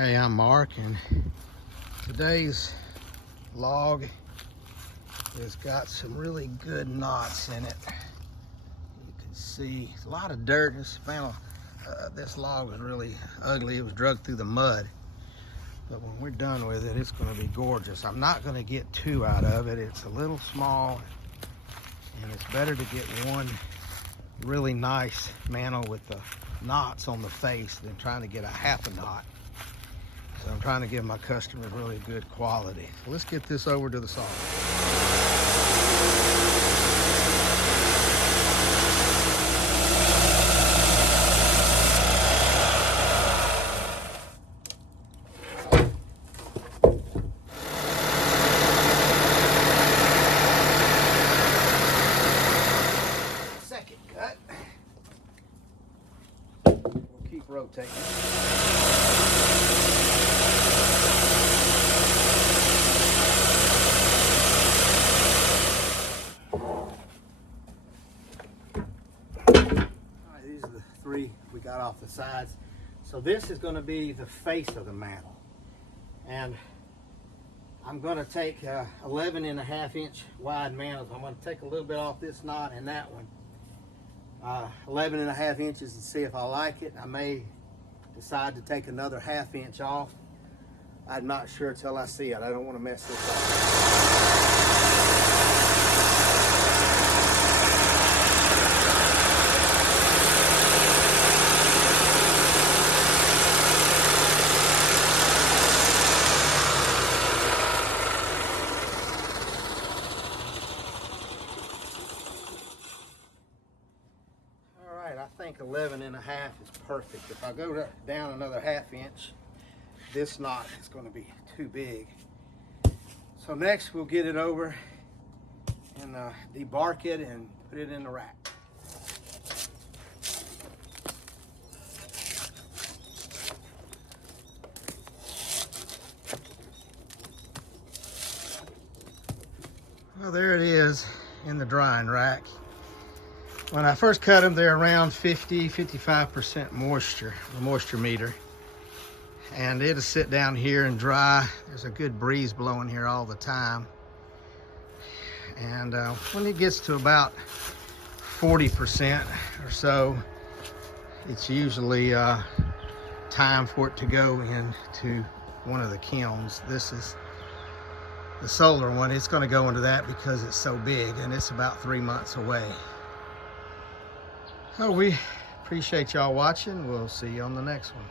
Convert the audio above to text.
Hey, I'm Mark, and today's log has got some really good knots in it. You can see a lot of dirt. This log was really ugly. It was dragged through the mud. But when we're done with it, it's going to be gorgeous. I'm not going to get two out of it. It's a little small, and it's better to get one really nice mantle with the knots on the face than trying to get a half a knot. So I'm trying to give my customers really good quality. So let's get this over to the sawmill. Second cut. We'll keep rotating. These are the three we got off the sides. So this is going to be the face of the mantle. And I'm going to take 11.5-inch wide mantles. I'm going to take a little bit off this knot and that one. 11.5 inches and see if I like it. I may decide to take another 1/2 inch off. I'm not sure till I see it. I don't want to mess this up. I think 11.5 is perfect. If I go down another 1/2 inch, this knot is going to be too big. So next we'll get it over and debark it and put it in the rack. Well, there it is in the drying rack. When I first cut them, they're around 55% moisture, the moisture meter. And it'll sit down here and dry. There's a good breeze blowing here all the time. And when it gets to about 40% or so, it's usually time for it to go into one of the kilns. This is the solar one. It's going to go into that because it's so big, and it's about 3 months away. So we appreciate y'all watching. We'll see you on the next one.